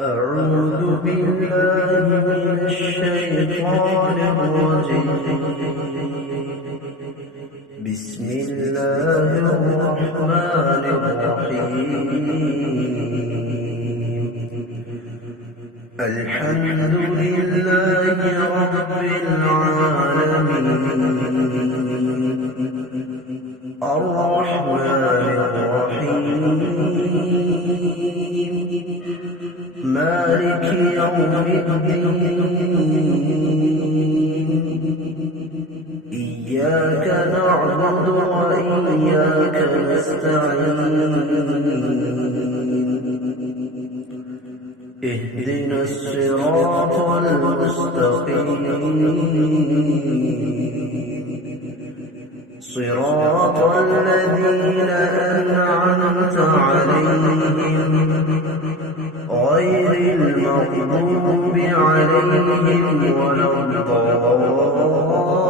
أعوذ بالله من الشيطان الرجيم. بسم الله الرحمن الرحيم. الحمد لله رب العالمين، الرحمن الرحيم، مالك يوم الدين. إياك نعبد وإياك نستعين. اهدنا الصراط المستقيم، صراط الذين أنعمت عليهم غير المغضوب عليهم ولا الضالين.